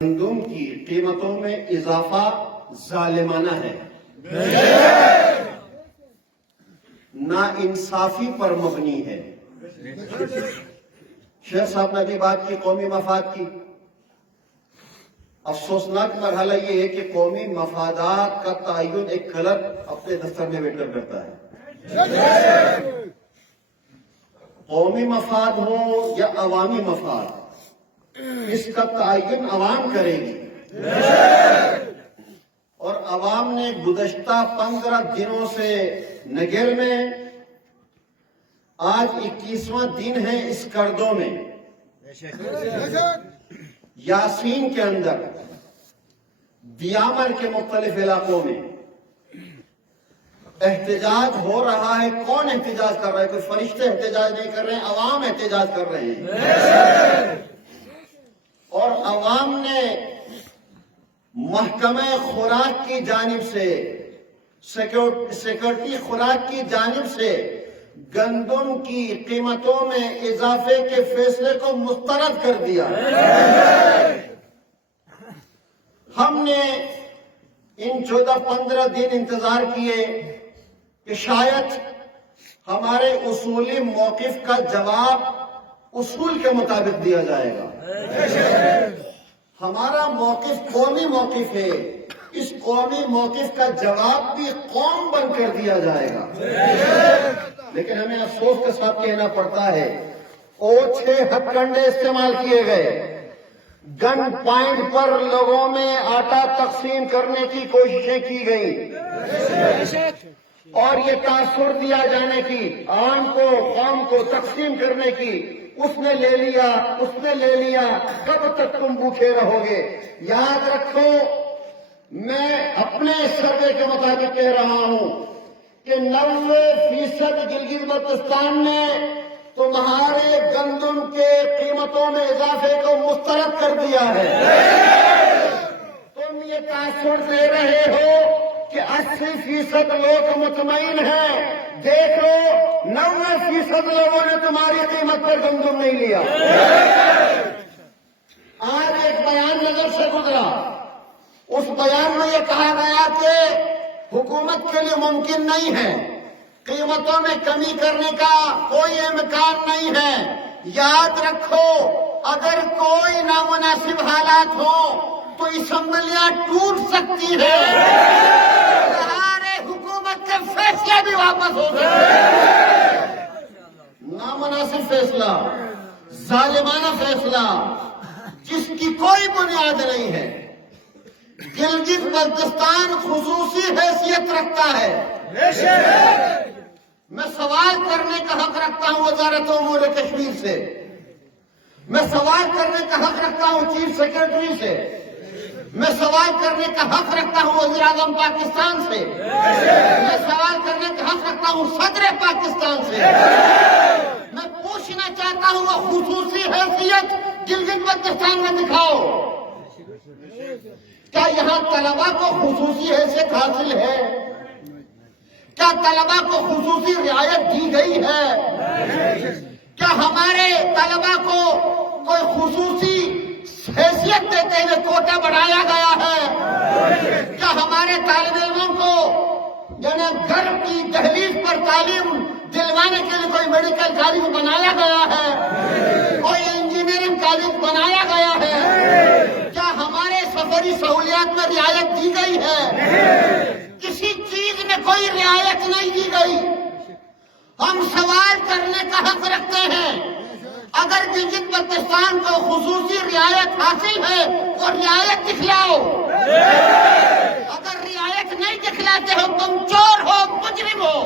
گندم کی قیمتوں میں اضافہ ظالمانہ ہے، نا انصافی پر مبنی ہے۔ شیخ صاحب نے بھی بات کی قومی مفاد کی۔ افسوسناک مرحلہ یہ ہے کہ قومی مفادات کا تعین ایک کلرک اپنے دفتر میں بیٹھ کر کرتا ہے۔ قومی مفاد ہو یا عوامی مفاد، اس کا تعین عوام کرے گی، اور عوام نے گزشتہ 15 دنوں سے نگر میں، آج 21واں دن ہے اس کردوں میں، یاسین کے اندر، دیامر کے مختلف علاقوں میں احتجاج ہو رہا ہے۔ کون احتجاج کر رہا ہے؟ کوئی فرشتے احتجاج نہیں کر رہے ہیں، عوام احتجاج کر رہے ہیں۔ اور عوام نے محکمہ خوراک کی جانب سے، سیکورٹی خوراک کی جانب سے گندم کی قیمتوں میں اضافے کے فیصلے کو مسترد کر دیا۔ ہم نے ان 14-15 دن انتظار کیے کہ شاید ہمارے اصولی موقف کا جواب اصول کے مطابق دیا جائے گا۔ ہمارا موقف قومی موقف ہے، اس قومی موقف کا جواب بھی قوم بن کر دیا جائے گا۔ لیکن ہمیں افسوس کے ساتھ کہنا پڑتا ہے، اوچھے ہتھ کنڈے استعمال کیے گئے، گن پوائنٹ پر لوگوں میں آٹا تقسیم کرنے کی کوششیں کی گئیں، اور یہ تاثر دیا جانے کی، عوام کو، قوم کو تقسیم کرنے کی، اس نے لے لیا، اس نے لے لیا، کب تک تم بھوکے رہو گے؟ یاد رکھو، میں اپنے سروے کے مطابق کہہ رہا ہوں کہ 90% گلگت بلتستان نے تمہارے گندم کے قیمتوں میں اضافے کو مسترد کر دیا ہے۔ تم یہ تاثر دے رہے ہو کہ 80% لوگ مطمئن ہیں، دیکھ لو 90% لوگوں نے تمہاری قیمت پر گندم نہیں لیا۔ آج ایک بیان نظر سے گزرا، اس بیان میں یہ کہا گیا کہ حکومت کے لیے ممکن نہیں ہے، قیمتوں میں کمی کرنے کا کوئی امکان نہیں ہے۔ یاد رکھو، اگر کوئی نامناسب حالات ہو تو اسمبلیاں ٹوٹ سکتی ہے، ہمارے حکومت کے فیصلے بھی واپس ہو سکتے ہیں۔ نامناسب فیصلہ، ظالمانہ فیصلہ، جس کی کوئی بنیاد نہیں ہے۔ گلگت بلتستان خصوصی حیثیت رکھتا ہے۔ میں سوال کرنے کا حق رکھتا ہوں وزارت امور کشمیر سے، میں سوال کرنے کا حق رکھتا ہوں چیف سیکرٹری سے، میں سوال کرنے کا حق رکھتا ہوں وزیر اعظم پاکستان سے، میں سوال کرنے کا حق رکھتا ہوں صدر پاکستان سے۔ میں پوچھنا چاہتا ہوں، وہ خصوصی حیثیت گلگت بلتستان میں دکھاؤ۔ کیا یہاں طلبہ کو خصوصی حیثیت حاصل ہے؟ کیا طلبہ کو خصوصی رعایت دی گئی ہے؟ کیا ہمارے طلبہ کو کوئی خصوصی حیثیت دیتے ہوئے کوٹا بڑھایا گیا ہے؟ کیا ہمارے طالب علموں کو یعنی گھر کی دہلیز پر تعلیم دلوانے کے لیے کوئی میڈیکل کالج بنایا گیا ہے؟ کوئی انجینئرنگ کالج بنایا گیا ہے؟ کیا ہمارے سفری سہولیات میں رعایت دی گئی ہے؟ کسی چیز میں کوئی رعایت نہیں دی گئی۔ ہم سوال کرنے کا حق رکھتے ہیں، اگر گلگت بلتستان کو خصوصی رعایت حاصل ہے تو رعایت دکھلاؤ۔ اگر رعایت نہیں دکھلاتے ہو تم چور ہو، مجرم ہو۔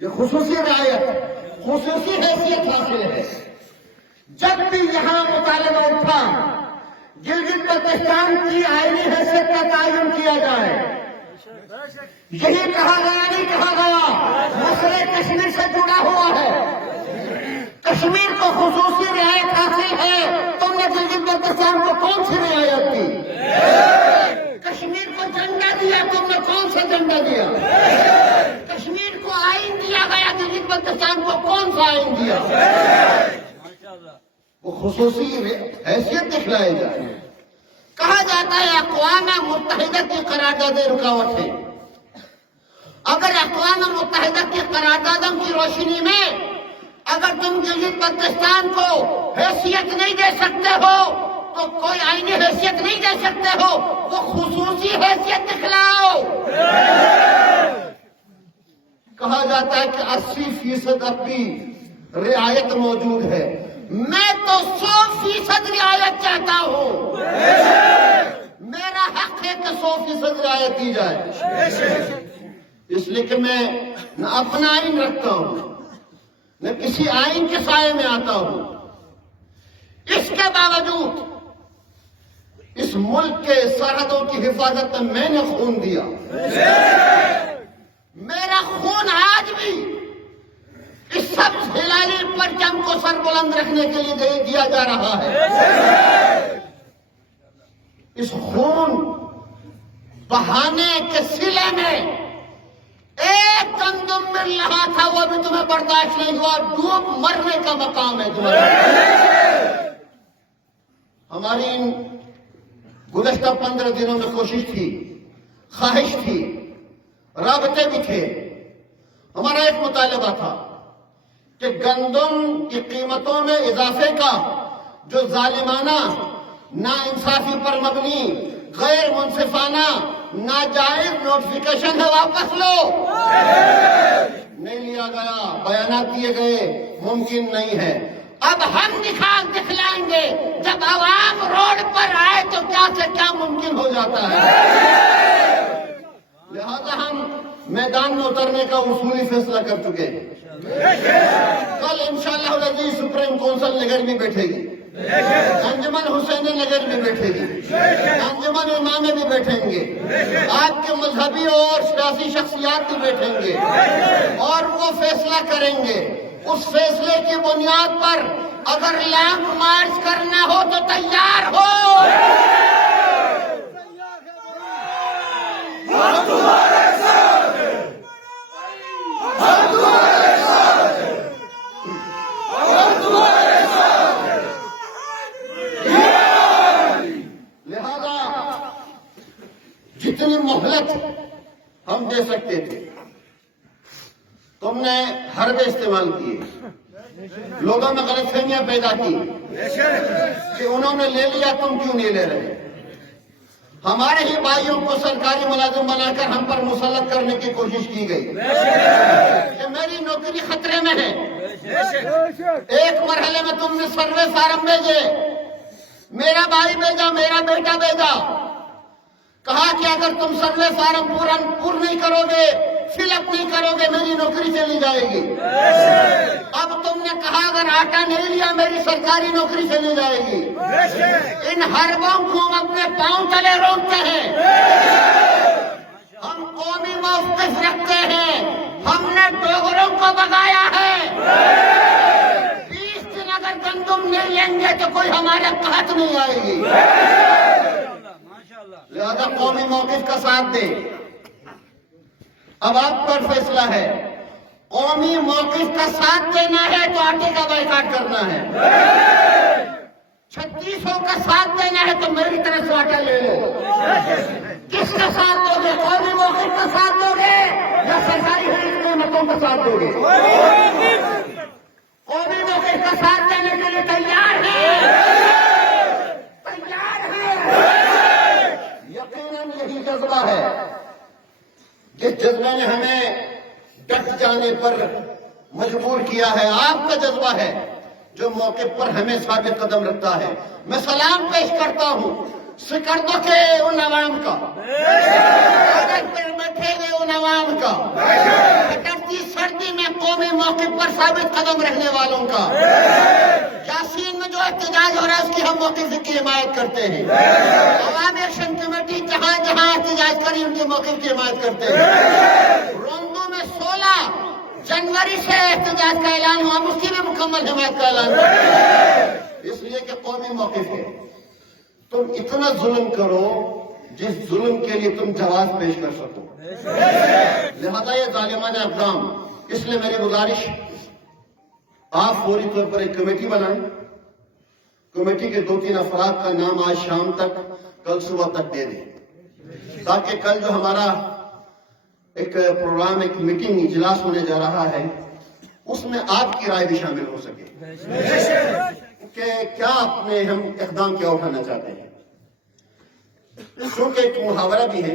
یہ خصوصی رعایت، خصوصی حیثیت حاصل ہے۔ جب بھی یہاں مطالبہ اٹھا گلگت بلتستان کی آئینی حیثیت کا تعین کیا جائے، یہی کہا گیا، نہیں کہا گیا مسئلہ کشمیر سے جڑا ہوا ہے، کشمیر کو خصوصی رعایت حاصل ہے۔ تم نے گلگت بلتستان کو کون سی رعایت دی؟ کشمیر کو جھنڈا دیا، تم نے کون سا جھنڈا دیا؟ کشمیر کو آئین دیا گیا، گلگت بلتستان کو کون سا آئین دیا؟ وہ خصوصی حیثیت دکھلائی جائے. کہا جاتا ہے اقوام متحدہ کی قراردادیں رکاوٹ ہے. اگر اقوام متحدہ کی قراردادوں کی روشنی میں اگر تم گلگت بلتستان کو حیثیت نہیں دے سکتے ہو تو کوئی آئینی حیثیت نہیں دے سکتے ہو، وہ خصوصی حیثیت دکھلاؤ. کہا جاتا ہے کہ 80% اپنی رعایت موجود ہے. میں تو 100% رعایت چاہتا ہوں. میرا حق ہے کہ 100% رعایت دی جائے. اس لیے کہ میں نہ اپنا آئین رکھتا ہوں نہ کسی آئین کے سائے میں آتا ہوں. اس کے باوجود اس ملک کے سرحدوں کی حفاظت میں نے خون دیا. میرا خون آج بھی اس سبز ہلالی پرچم کو سر بلند رکھنے کے لیے دیا جا رہا ہے. اس خون بہانے کے سلے میں ایک گندم مل رہا تھا، وہ بھی تمہیں برداشت نہیں ہوا. ڈوب مرنے کا مقام ہے تمہارا. ہماری ان گزشتہ 15 دنوں میں کوشش تھی، خواہش تھی، رابطے بھی تھے. ہمارا ایک مطالبہ تھا کہ گندم کی قیمتوں میں اضافے کا جو ظالمانہ، ناانصافی پر مبنی، غیر منصفانہ، ناجائز نوٹیفیکیشن ہے، واپس لو. نہیں لیا گیا، بیانات دیے گئے، ممکن نہیں ہے. اب ہم دکھلائیں گے جب عوام روڈ پر آئے تو کیا سے کیا ممکن ہو جاتا ہے. لہذا ہم میدان میں اترنے کا اصولی فیصلہ کر چکے ہیں. کل انشاءاللہ العزیز سپریم کونسل نگر میں بیٹھے گی، انجمن حسین نگر میں بیٹھے گی، انجمن امامے بھی بیٹھیں گے، آپ کے مذہبی اور سیاسی شخصیات بھی بیٹھیں گے اور وہ فیصلہ کریں گے. اس فیصلے کی بنیاد پر اگر لانگ مارچ کرنا ہو تو تیار ہو. لہذا جتنی مہلت ہم دے سکتے تھے تم نے حربے استعمال کیے، لوگوں میں غلط فہمیاں پیدا کی کہ انہوں نے لے لیا، تم کیوں نہیں لے رہے. ہمارے ہی بھائیوں کو سرکاری ملازم بنا کر ہم پر مسلط کرنے کی کوشش کی گئی کہ میری نوکری خطرے میں ہے. ایک مرحلے میں تم نے سروے فارم بھیجے، میرا بھائی بھیجا، میرا بیٹا بھیجا. کہا کہ اگر تم سروے فارم پور نہیں کرو گے، فل اپ نہیں کرو گے، میری نوکری چلی جائے گی. اب تم نے کہا اگر آٹا نہیں لیا میری سرکاری نوکری چلی جائے گی. ان حربوں کو ہم اپنے پاؤں تلے روکتے ہیں. ہم قومی موقف رکھتے ہیں. ہم نے ڈوگروں کو بگایا ہے. 20 دن اگر گندم نہیں لیں گے تو کوئی ہمارے قحط نہیں آئے گی. لہذا قومی موقف کا ساتھ دے. اب آپ پر فیصلہ ہے، قومی موقف کا ساتھ دینا ہے تو آٹے کا بائیکاٹ کرنا ہے. 3600 کا ساتھ دینا ہے تو میری طرف سے آٹا لے لو. کس کا ساتھ دو گے؟ قومی موقف کا ساتھ دو گے یا سرکاری قیمتوں کا ساتھ دو گے؟ قومی موقف کا ساتھ دینے کے لیے تیار ہے؟ تیار ہے؟ یقیناً یہی جذبہ ہے جس جذبے نے ہمیں ڈٹ جانے پر مجبور کیا ہے. آپ کا جذبہ ہے جو موقع پر ہمیں ثابت قدم رکھتا ہے. میں سلام پیش کرتا ہوں سکردوں کے ان عوام کا، بیٹھے ہوئے ان عوام کا، ڈرتی سردی میں قومی موقع پر ثابت قدم رہنے والوں کا. یاسین میں جو احتجاج ہو رہا ہے اس کی ہم موقف کی حمایت کرتے ہیں. عوام ایکشن کمیٹی جہاں جہاں احتجاج کری ان کے موقف کی حمایت کرتے ہیں. روندو میں 16 جنوری سے احتجاج کا اعلان ہوا، ہم اس کی بھی مکمل حمایت کا اعلان کرتے ہیں. اس لیے کہ قومی موقف ہے. تم اتنا ظلم کرو جس ظلم کے لیے تم جواز پیش کر سکو. لہذا یہ ظالمانہ اقدام، اس لیے میری گزارش، آپ فوری طور پر ایک کمیٹی بنائیں کمیٹی کے 2-3 افراد کا نام آج شام تک، کل صبح تک دے دیں، تاکہ کل جو ہمارا ایک پروگرام، ایک میٹنگ، اجلاس ہونے جا رہا ہے، اس میں آپ کی رائے بھی شامل ہو سکے کہ کیا اپنے ہم اقدام کیا اٹھانا چاہتے ہیں. چونکہ ایک محاورہ بھی ہے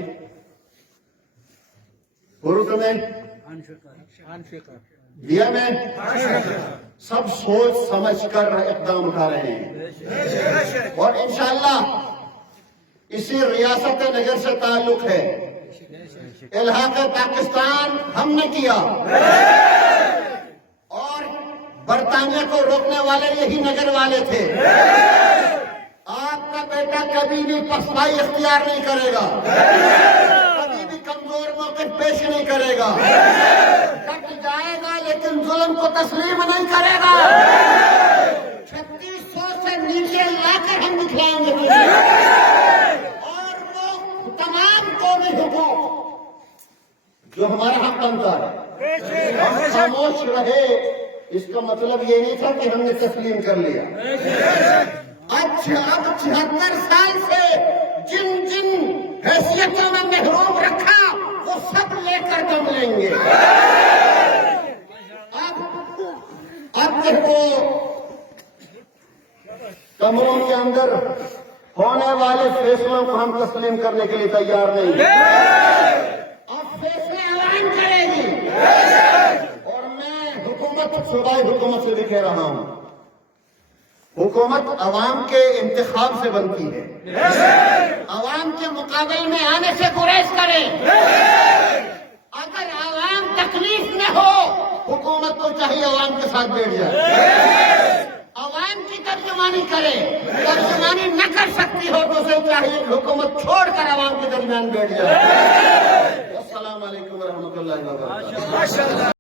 اردو میں، دیا میں سب سوچ سمجھ کر اقدام اٹھا رہے ہیں، اور انشاءاللہ اسی ریاست نگر سے تعلق ہے. الحاق پاکستان ہم نے کیا، اور برطانیہ کو روکنے والے یہی نگر والے تھے. آپ کا بیٹا کبھی بھی پسپائی اختیار نہیں کرے گا، کبھی بھی کمزور موقف پیش نہیں کرے گا، ڈٹ جائے گا لیکن ظلم کو تسلیم نہیں کرے گا. 3600 سے نیچے لا کر ہم دکھلائیں گے، اور وہ تمام قومی حقوق جو ہمارا حق بنتا ہے ہم خاموش رہے. اس کا مطلب یہ نہیں تھا کہ ہم نے تسلیم کر لیا. اب 76 سال سے جن جن حیثیتوں میں محروم رکھا وہ سب لے کر دم لیں گے. اب دیکھو کمروں کے اندر ہونے والے فیصلوں کو ہم تسلیم کرنے کے لیے تیار نہیں ہیں. اب فیصلے عوام کرے گی، اور میں صوبائی حکومت سے بھی کہہ رہا ہوں، حکومت عوام کے انتخاب سے بنتی ہے. عوام کے مقابلے میں آنے سے گریز کرے. اگر عوام تکلیف میں ہو، حکومت کو چاہیے عوام کے ساتھ بیٹھ جائے، عوام کی ترجمانی کرے. ترجمانی نہ کر سکتی ہو تو اسے چاہیے حکومت چھوڑ کر عوام کے درمیان بیٹھ جائے. السلام علیکم ورحمۃ اللہ وبرکاتہ.